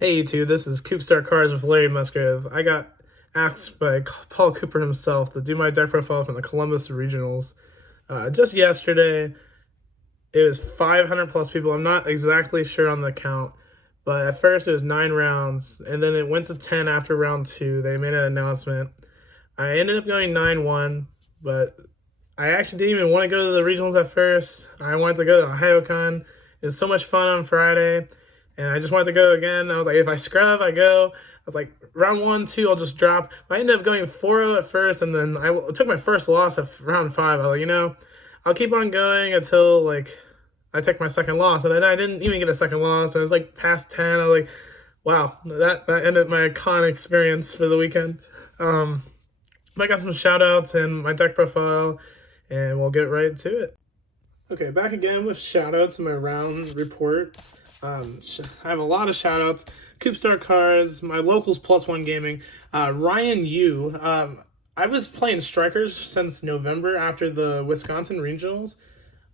Hey, YouTube, this is Coopstar Cards with Larry Musgrove. I got asked by Paul Cooper himself to do my deck profile from the Columbus Regionals. Just yesterday, it was 500 plus people. I'm not exactly sure on the count, but at first it was 9 rounds, and then it went to 10 after round two. They made an announcement. I ended up going 9-1, but I actually didn't even want to go to the regionals at first. I wanted to go to OhioCon. It was so much fun on Friday, and I just wanted to go again. I was like, if I scrub, I go. I was like, round one, two, I'll just drop. I ended up going 4-0 at first, and then I took my first loss at round five. I was like, I'll keep on going until I take my second loss, and then I didn't even get a second loss. I was like past 10. I was like, wow, that ended my con experience for the weekend. I got some shout outs and my deck profile, and we'll get right to it. Okay, back again with shout outs in my round report. I have a lot of shout outs. Coopstar Cards, my locals plus one gaming, Ryan Yu. I was playing strikers since November after the Wisconsin regionals.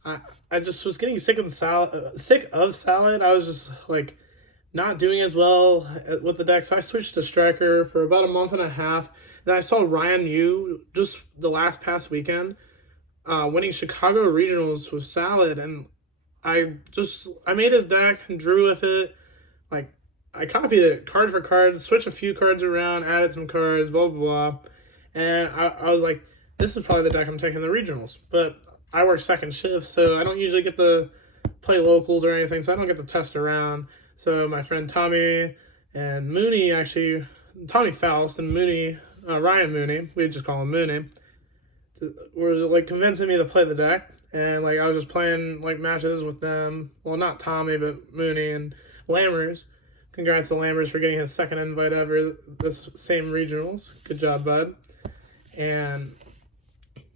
I just was getting sick of salad. I was just like not doing as well with the deck, so I switched to striker for about a month and a half. Then I saw Ryan Yu just the last past weekend winning Chicago regionals with Salad, and I made his deck and drew with it. Like I copied it card for card, switched a few cards around, added some cards, blah blah blah, and I was like, this is probably the deck I'm taking the regionals. But I work second shift, so I don't usually get to play locals or anything, so I don't get to test around. So my friend Tommy and Mooney, actually, Tommy Faust and Mooney, Ryan Mooney, we just call him Mooney, were like convincing me to play the deck, and like I was just playing like matches with them. Well, not Tommy, but Mooney and Lammers. Congrats to Lammers for getting his second invite ever this same regionals. Good job, bud. And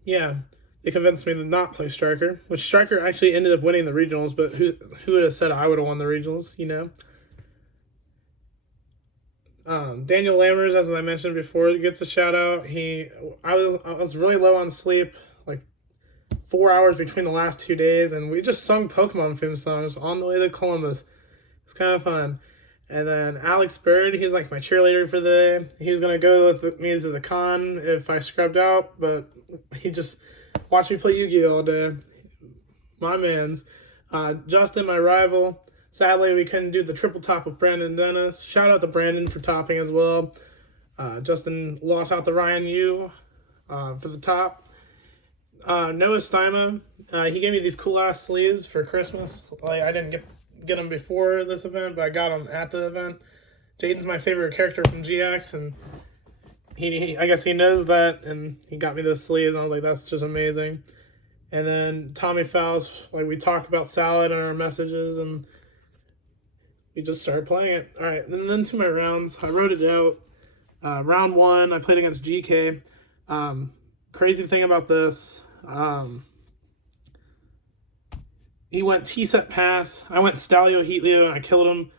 yeah, they convinced me to not play striker, which striker actually ended up winning the regionals. But who would have said I would have won the regionals? Daniel Lammers, as I mentioned before, gets a shout out. I was really low on sleep, like 4 hours between the last 2 days, and we just sung Pokemon theme songs on the way to Columbus. It's kind of fun. And then Alex Bird, he's like my cheerleader for the day. He's gonna go with me to the con if I scrubbed out, but he just watched me play Yu-Gi-Oh all day. My man's. Justin, my rival. Sadly, we couldn't do the triple top with Brandon Dennis. Shout out to Brandon for topping as well. Justin lost out to Ryan Yu for the top. Noah Stima, he gave me these cool ass sleeves for Christmas. Like I didn't get them before this event, but I got them at the event. Jaden's my favorite character from GX, and I guess he knows that, and he got me those sleeves. And I was like, that's just amazing. And then Tommy Faust, like we talked about Salad in our messages, and we just started playing it. All right, and then to my rounds, I wrote it out. Round one, I played against GK. Crazy thing about this, he went T-set pass. I went Stalio Heatleo, and I killed him.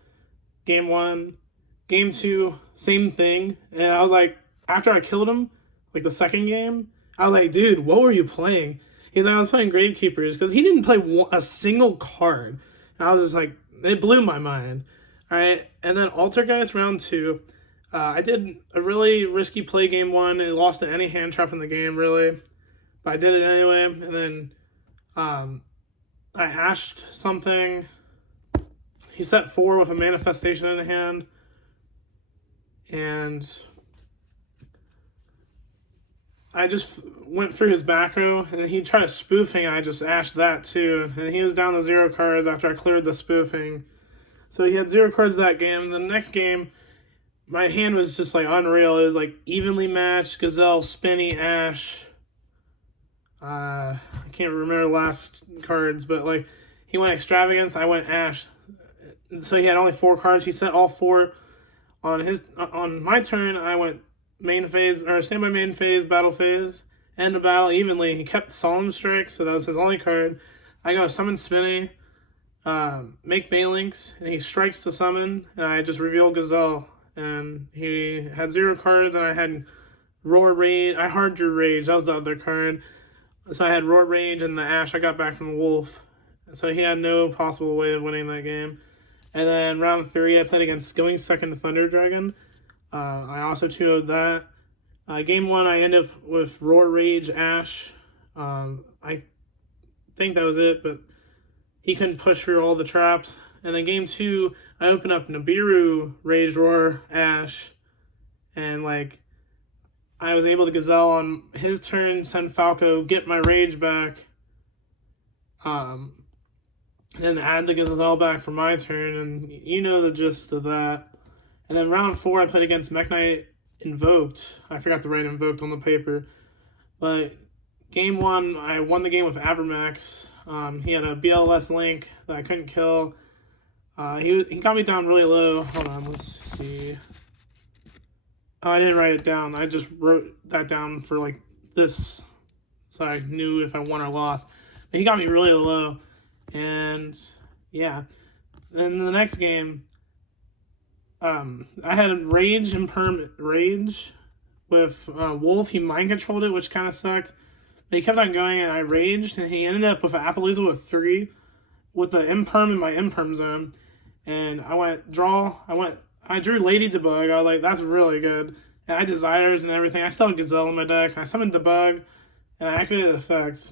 Game one. Game two, same thing. And I was like, after I killed him, like the second game, I was like, dude, what were you playing? He's like, I was playing Gravekeepers, because he didn't play a single card. And I was just like, it blew my mind. All right, and then Altergeist round two. I did a really risky play game one. It lost to any hand trap in the game, really. But I did it anyway. And then I ashed something. He set 4 with a manifestation in the hand. And I just went through his back row, and he tried spoofing, and I just ashed that too. And he was down to 0 cards after I cleared the spoofing. So he had 0 cards that game. The next game, my hand was just like unreal. It was like evenly matched, Gazelle, Spinny, Ash. I can't remember the last cards, but like he went Extravagance, I went Ash. So he had only 4 cards. He set all 4 on my turn. I went main phase, or standby main phase, battle phase, end of battle evenly. He kept Solemn Strike, so that was his only card. I go Summon Spinny, make Malinks, and he strikes to summon, and I just reveal Gazelle. And he had 0 cards, and I had Roar Rage. I hard drew Rage. That was the other card. So I had Roar Rage and the Ash I got back from Wolf. So he had no possible way of winning that game. And then round 3, I played against Going Second Thunder Dragon. I also 2-0'd that. Game 1, I ended up with Roar Rage Ash. I think that was it, but he couldn't push through all the traps. And then game 2, I opened up Nibiru Rage Roar Ash, and like I was able to Gazelle on his turn, send Falco, get my Rage back, and add the Gazelle back for my turn, and you know the gist of that. And then round 4, I played against Mech Knight Invoked. I forgot to write Invoked on the paper. But game 1, I won the game with Avermax. He had a BLS Link that I couldn't kill. He got me down really low. Hold on, let's see. Oh, I didn't write it down. I just wrote that down for like this, so I knew if I won or lost. But he got me really low. And yeah. Then the next game, I had Rage and Perm Rage with Wolf. He mind controlled it, which kind of sucked. But he kept on going, and I raged, and he ended up with an Appaloosa with 3, with the Imperm in my Imperm zone. And I went draw. I drew Lady Debug. I was like, that's really good. And I Desires and everything. I still have Gazelle in my deck. I summoned Debug, and I activated effects.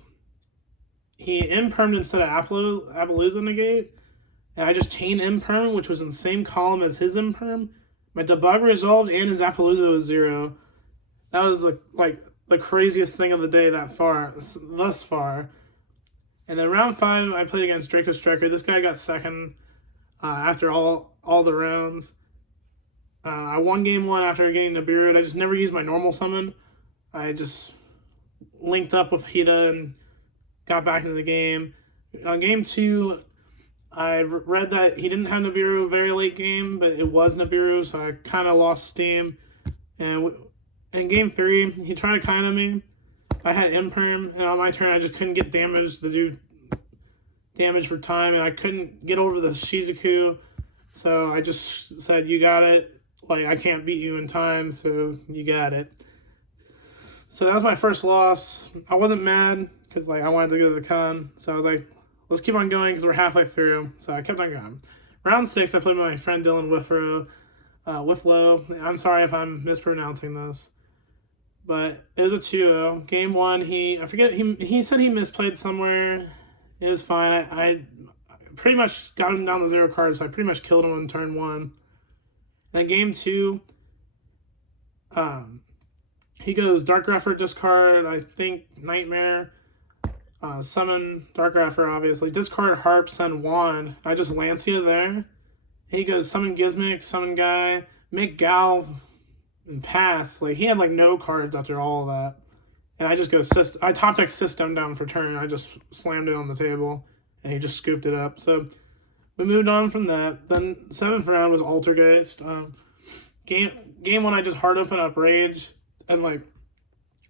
He Impermed instead of Appaloosa negate. And I just chain Imperm, which was in the same column as his Imperm. My Debug resolved, and his Appaloosa was 0. That was the craziest thing of the day thus far. And then round 5, I played against Draco Striker. This guy got second after all the rounds. I won game 1 after getting Nibiru. I just never used my normal summon. I just linked up with Hida and got back into the game. On game 2, I read that he didn't have Nibiru very late game, but it was Nibiru, so I kind of lost steam. And in game 3, he tried to kind of me. I had Imperm, and on my turn, I just couldn't get damage to do damage for time, and I couldn't get over the Shizuku, so I just said, you got it. Like, I can't beat you in time, so you got it. So that was my first loss. I wasn't mad, because like I wanted to go to the con, so I was like, let's keep on going, because we're halfway through, so I kept on going. Round 6, I played with my friend Dylan Wiflow. I'm sorry if I'm mispronouncing this. But it was a 2-0. Game 1, he said he misplayed somewhere. It was fine. I pretty much got him down to 0 cards, so I pretty much killed him on turn 1. Then game 2, he goes Dark Grapher, discard, I think, Nightmare. Summon Dark Grapher, obviously. Discard Harp, send Wand. I just Lancia there. He goes summon Gizmic, summon Guy, make Gal, and pass. Like, he had like no cards after all of that. And I just go I top deck System down for turn. I just slammed it on the table, and he just scooped it up. So we moved on from that. Then 7th round was Altergeist. Game 1, I just hard open up Rage, and like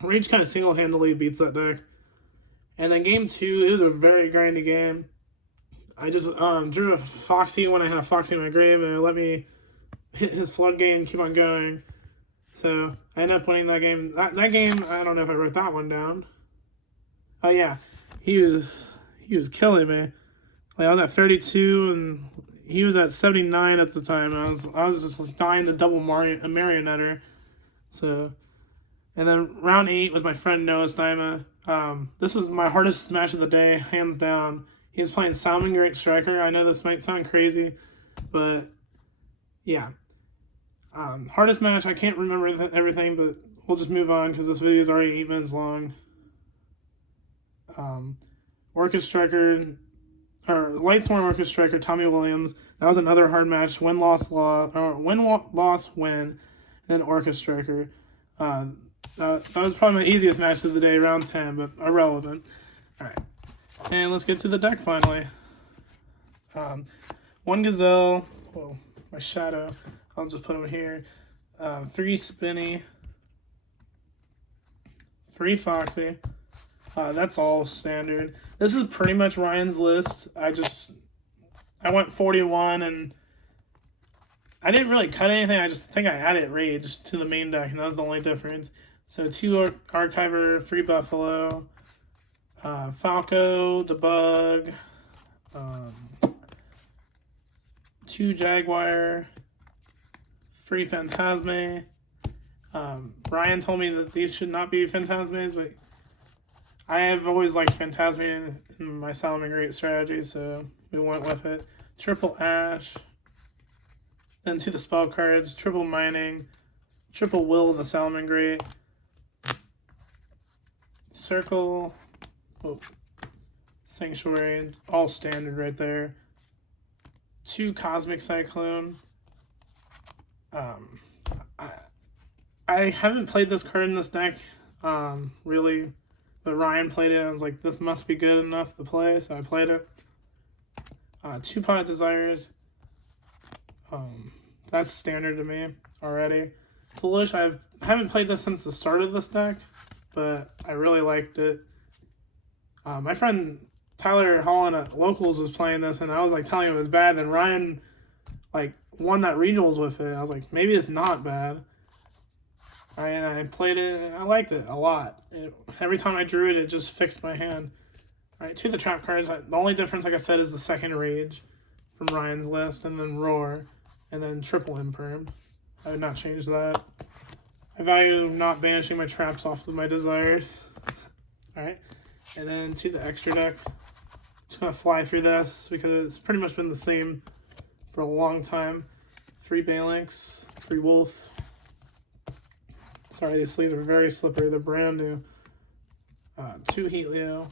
Rage kind of single-handedly beats that deck. And then game 2, it was a very grindy game. I just drew a Foxy when I had a Foxy in my grave, and it let me hit his Floodgate and keep on going. So I ended up winning that game. That game, I don't know if I wrote that one down. Oh yeah, he was killing me. Like, I was at 32, and he was at 79 at the time. And I was just like dying to double Marionetter. So, and then round 8 was my friend Noah Steima. This was my hardest match of the day, hands down. He was playing Salamangreat Striker. I know this might sound crazy, but yeah. Hardest match, I can't remember everything, but we'll just move on because this video is already 8 minutes long. Orchid Striker, or Lightsworn Orchid Striker, Tommy Williams. That was another hard match. Win, loss, win, and then Orchid Striker. That was probably my easiest match of the day, round 10, but irrelevant. Alright. And let's get to the deck finally. 1 Gazelle. Whoa, my shadow. I'll just put them here. 3 Spinny. 3 Foxy. That's all standard. This is pretty much Ryan's list. I went 41, and I didn't really cut anything. I just think I added Rage to the main deck, and that was the only difference. So 2 Archiver, 3 Buffalo, Falco, Debug, 2 Jaguar, 3 Phantasme. Ryan told me that these should not be Phantasmes, but I have always liked Phantasme in my Salamangreat strategy, so we went with it. Triple Ash. Then to the spell cards, triple Mining, triple Will of the Salamangreat, Circle, Sanctuary, all standard right there. 2 Cosmic Cyclone. I haven't played this card in this deck, really, but Ryan played it and I was like, this must be good enough to play, so I played it. 2 Pot of Desires. That's standard to me already. Foolish, I haven't played this since the start of this deck, but I really liked it. My friend Tyler Holland at Locals was playing this, and I was like telling him it was bad, and Ryan like won that regionals with it. I was like, maybe it's not bad. I played it, and I liked it a lot. Every time I drew it, it just fixed my hand. All right, to the trap cards. The only difference, like I said, is the second Rage from Ryan's list, and then Roar, and then triple Imperm. I would not change that. I value not banishing my traps off of my Desires. All right, and then to the extra deck. Just gonna fly through this because it's pretty much been the same for a long time. 3 Balinx, 3 Wolf. Sorry, these sleeves are very slippery. They're brand new. 2 Heatleo.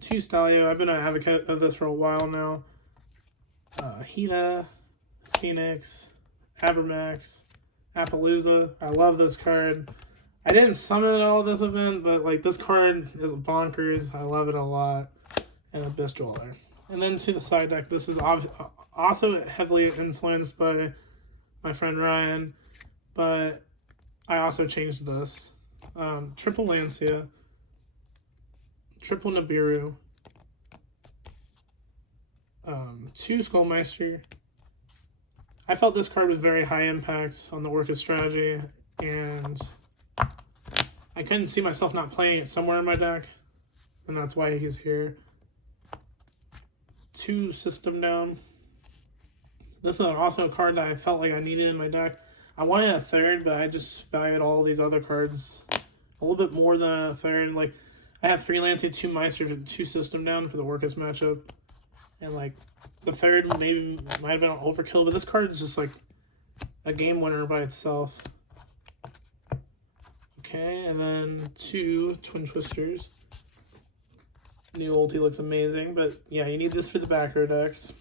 2 Stalio. I've been an advocate of this for a while now. Hina, Phoenix, Abermax, Appaloosa. I love this card. I didn't summon it all this event, but like this card is bonkers. I love it a lot. And Abyss Dweller. And then to the side deck, this is also heavily influenced by my friend Ryan, but I also changed this. Triple Lancia, triple Nibiru, 2 Skullmeister. I felt this card was very high impact on the Orcus strategy, and I couldn't see myself not playing it somewhere in my deck, and that's why he's here. 2 System Down. This is also a card that I felt like I needed in my deck. I wanted a third, but I just valued all these other cards a little bit more than a third. Like, I have 3 Lancia, 2 Meister, 2 System Down for the Orcus matchup. And, like, the third maybe might have been an overkill, but this card is just, like, a game winner by itself. Okay, and then 2 Twin Twisters. New ulti looks amazing, but yeah, you need this for the back row decks.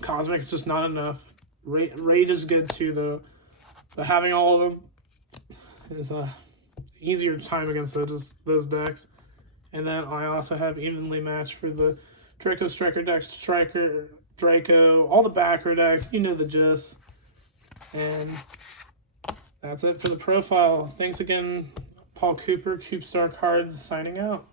Cosmic's just not enough. Rage is good too, though. But having all of them is a easier time against those decks. And then I also have evenly matched for the Draco Striker decks, Striker, Draco, all the back row decks. You know the gist. And that's it for the profile. Thanks again, Paul Cooper, Coopstar Cards, signing out.